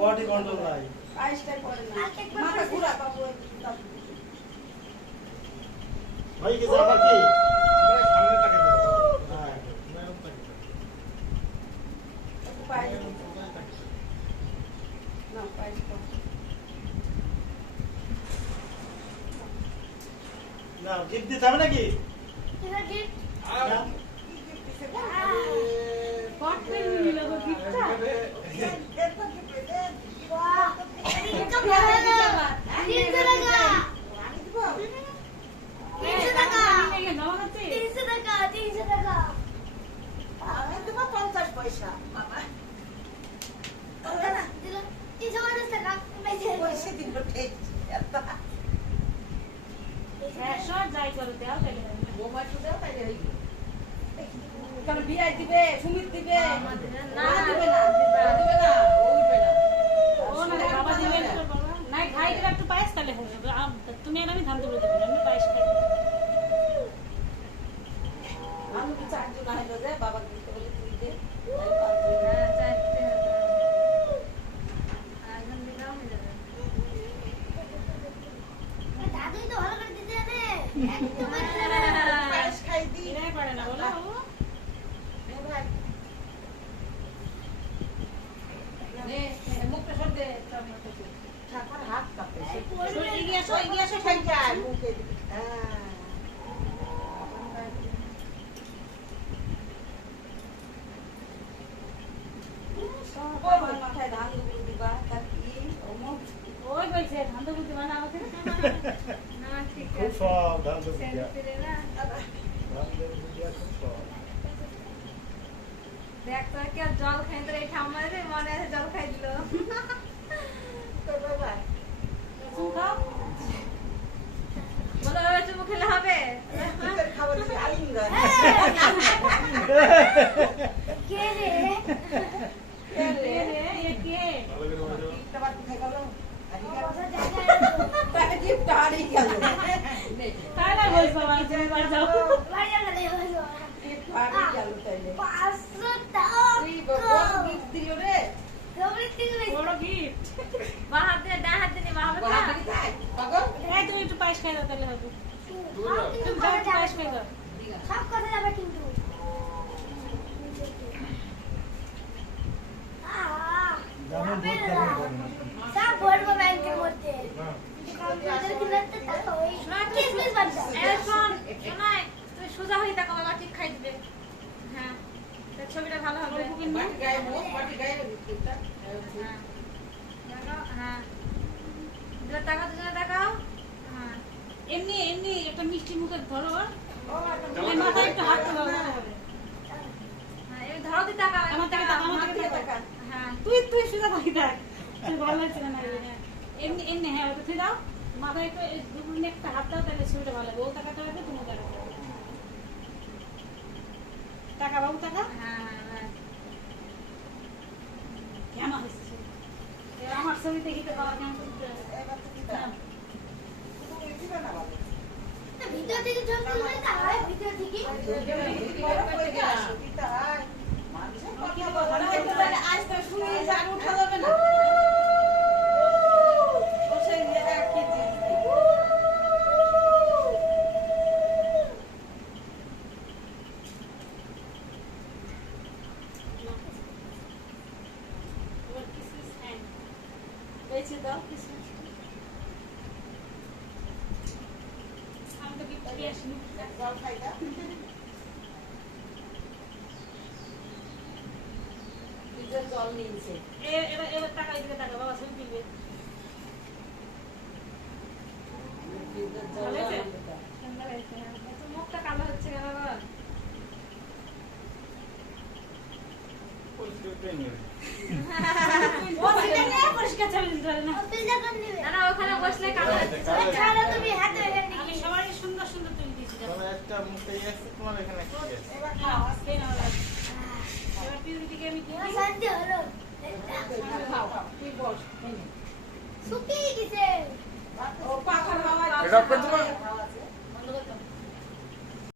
Body control নাই। মাথা ঘুরা বাবু। ভাই কি যাবা কি? সামনে তাকে দাও। হ্যাঁ। না গিফট দিতে হবে নাকি? বিয়াই দিবে, সুমিত দিবে, না দিবে না, দিবে না, ও দিবে না। বাবা দিবে না, খাই দিলে একটু পায়েস তাহলে হবে। তুমি আর আমি ধান দেবো, আমি পায়েস খাই। আমি কি চারজন আইলো যে বাবা দিতে বলে তুই দে। দাদুই তো ভালো করে দিতে জানে। পায়েস খাই দি। এরাই পারে না বলো। মুখটা সর দে, ঠাকুর হাত কাঁপে। এগিয়ে আসো, এগিয়ে আসো। খাই যায় মুখে। হ্যাঁ। মাথায় ধান দুপুর দিবা, তার কি অমুক ওই বলছে ধান দেবো দিবা না আমাকে। খুব সব ধান তো দিয়া। ধান দিয়া খুব সব। দেখ তো কি আর জল খাই তো এই ঠাম্মারে মনে আছে জল খাই দিল। তোর বাবা তুমি খাও। বলো এবার চুমু খেলে হবে। তোর খাবার দিবি আলিঙ্গন। কে রে? এ রে, এ কে? ভালো করে বলো। গিফটটা বাদ খাই গেল। কথা জায়গায় তাকে গিফট হারিয়ে গেল। তাই না বলছো বাবা, তুমি বাড়ি যাও। বাড়ি যাবে না। গিফট হারিয়ে গেল তাইলে। 500 তুই বাবা টাকা। গিফট দিল রে। তুমি তিন বড় গিফট। বাঁ হাত দিয়ে ডান হাত দিয়ে বাবা বাবা কি চাই? পাগল? এই তুমি একটু পায়েস খাই দাও তাহলে হবে। কিন্তু তুমি যাও, একটু পায়েস খাই দাও। সব কথা যাবে কিন্তু। যেমন ভোট তেমন করবে। সব ভরবো ব্যাংকের মধ্যে। হ্যাঁ। কম্পিউটার কিনতে টাকা ওই কিসমিস বানতে। এই শোন, শোনাই, তুই সোজা হয়ে থাকো, বাবা ঠিক খাই দিবে। হ্যাঁ, তোর ছবিটা ভালো হবে। বাটি গায়ে মুখ, বাটি গায়ে গিফটটা। হ্যাঁ, দেখাও, হ্যাঁ। দুটো টাকা, দুজনে দেখাও। হ্যাঁ, এমনি এমনি একটা মিষ্টি মুখে ধরো। ও একটা এই মাথায় একটু হাত তোলো। হ্যাঁ, এই ধরো দি টাকা, আমার থেকে টাকা, আমার থেকে দিয়ে টাকা। টাকা। হ্যাঁ, তুই সোজা থাকি থাক। তুই ভালো লাগছে না হ্যাঁ। এমনি এমনি হ্যাঁ ওটা তুই দাও। মাথায় একটু দুপুরে একটা হাত দাও তাহলে ছবিটা ভালো লাগবে। ও টাকাটা হবে, তুমি টাকাটা হবে। টাকা বাবু টাকা হ্যাঁ, হ্যাঁ। কেমন হচ্ছে? এবার আমার ছবি দেখিতে বাবা কেমন করতে হবে। এবার তো দিতা। তুমি দিবে না বাবা। ভিতর থেকে ছবি তুলে দিতে হয় ভিতর থেকে। দিতে হয়। মানুষের কথা কথা বলা বলতে হয়। আজ তো শুনে যাক উঠা যাবে না। ও সেই জায়গায় কি দিচ্ছি? এবার কিসমিস হ্যান্ড বেঁচে দাও কিসমিস। আমি তো গিফট দিয়ে আসিনি। জল খাই না? ফ্রিজের জল নিয়েছে। এবার এবার টাকা দিকে টাকা বাবা ছবি তুলবে। ফ্রিজের জল ভালো হয়েছে? নিতে। সুন্দর হয়েছে, হ্যাঁ। তোর মুখটা কালো হচ্ছে কেন বাবা? পরিষ্কার করে নিয়ে। ও সেটা নিয়ে পরিষ্কার ছবি তুলতে পারে না। অফিসে কোন দিবে? না, না, ওখানে বসলে কালো হচ্ছে। ছাড়া তুমি হাতে এখানে আমি সবারই সুন্দর সুন্দর তুলে দিয়েছি। তবে একটা মুখে আছে, তোমার এখানে কি আছে? এবার খাও, খাও। আজকেই নাও লাগবে। এবার পিউরিটিকে আমি কি দিই? শান্তি হলো। খাও, খাও। তুই বস। এই নে। শুকিয়ে গেছে। ও পাখার হাওয়ায় এটা করতে